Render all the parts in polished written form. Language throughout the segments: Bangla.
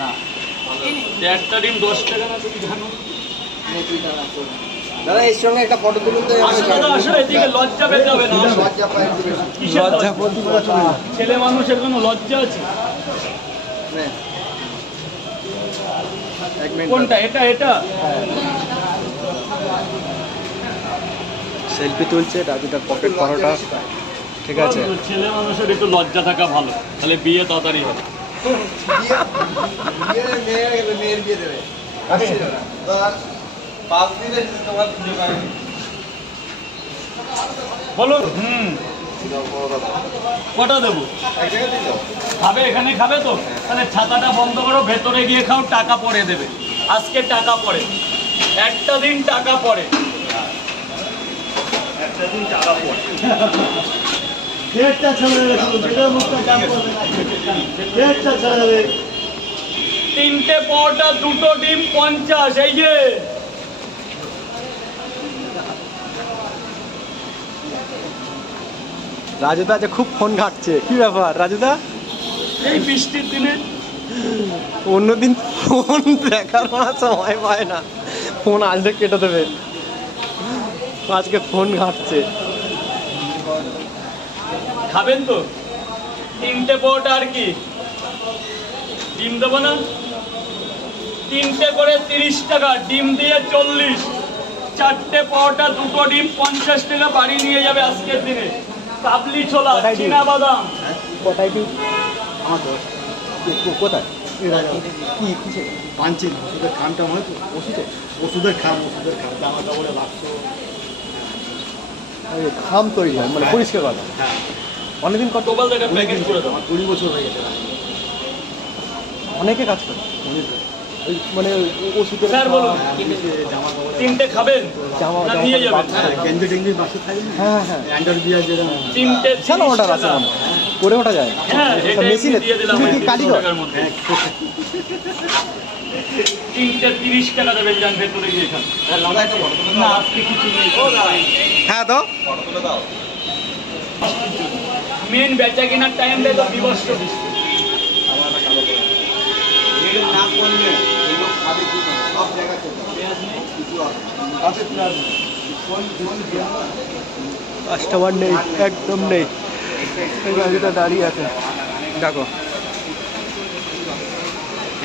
না একটা ডিম 10 টাকা না তুমি জানো দাদা এর সঙ্গে একটা ফটো তুলুন তো আসলে এদিকে লজ্জা পেতে হবে না লজ্জা পায় লজ্জা ছেলে মানুষের কোনো লজ্জা আছে কোনটা এটা এটা সেলফি তুলছে রাজুদার পকেট পরোটা ঠিক আছে ছেলে মানুষের একটু লজ্জা থাকা ভালো তাহলে বিয়ে তাড়াতাড়ি হবে মেয়ের বিয়ে দেবে বলো কটা দেবো খাবে এখানে খাবে তো তাহলে ছাতাটা বন্ধ করো ভেতরে গিয়ে খাও টাকা পরে দেবে আজকে টাকা পরে একটা দিন টাকা পরে একটা দিন টাকা পরে তিনটে পরোটা দুটো ডিম 50 এই যে রাজুদা যে খুব ফোন ঘাটছে কি ব্যাপার রাজুদা এই বৃষ্টির দিনে অন্যদিন ফোন দেখার সময় পায় না ফোন আজকে কেটে দেবে আজকে ফোন ঘাটছে খাবেন তো তিনটে পরোটা আর কি ডিম দেবো না তিনটে করে 30 টাকা ডিম দিয়ে 40 চারটে পরোটা দুটো ডিম 50 টাকা বাড়ি নিয়ে যাবে আজকের দিনে কাবলি ছোলা চীনা বাদাম কোথায় কি কোথায় কি কিসে পাঞ্চিল ওষুধের খামটা মনে তো ওষুধের খাম দামাটা বলে লাগতো খাম তৈরি হয় মানে পরিষ্কার করা হ্যাঁ অনেকদিন কত টোটাল টাকা প্যাকেজ করে দাও 20 বছর হয়ে গেছে অনেকে কাজ করে মানে ওষুধের স্যার বলুন তিনটে খাবেন না নিয়ে যাবেন গেঞ্জি টেঞ্জি বাসে থাকে হ্যাঁ হ্যাঁ অ্যান্ডার বিয়ার যেরকম তিনটে বিশাল অর্ডার আছে করে ওঠা যায় হ্যাঁ এটা মেশিনে দিয়ে দিলাম কি কারিগর তিনটে 30 টাকা দেবেন যান ভেতরে গিয়ে খান না আজকে কিছু নেই হ্যাঁ তো মেন বেচা কেনার টাইম দেয় তো বিবস্ত্র বৃষ্টি না করলে এগুলো খাবে কি সব জায়গা কিছু আছে কাস্টমার নেই একদম নেই গাড়িটা দাঁড়িয়ে আছে দেখো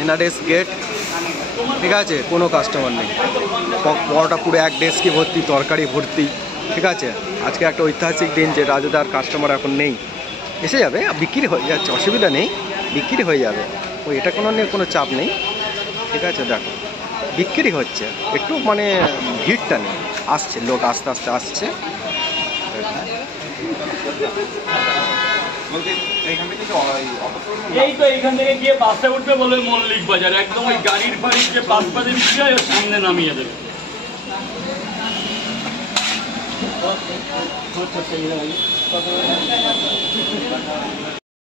এনআরএস গেট ঠিক আছে কোনো কাস্টমার নেই পরোটা পুরো এক ডেস্কে ভর্তি তরকারি ভর্তি ঠিক আছে আজকে একটা ঐতিহাসিক দিন যে রাজুদার কাস্টমার এখন নেই এসে যাবে বিক্রি হয়ে যাচ্ছে অসুবিধা নেই বিক্রি হয়ে যাবে ওই এটা কোনো নিয়ে কোনো চাপ নেই ঠিক আছে দেখো বিক্রি হচ্ছে একটু মানে ভিড়টা নেই আসছে লোক আস্তে আস্তে আসছে এই তো এইখান থেকে গিয়ে বাসে উঠবে বলে মল্লিক বাজার একদম ওই গাড়ির বাড়ির যে পাশ পাশে বিক্রি হয় ওর সামনে নামিয়ে দেবে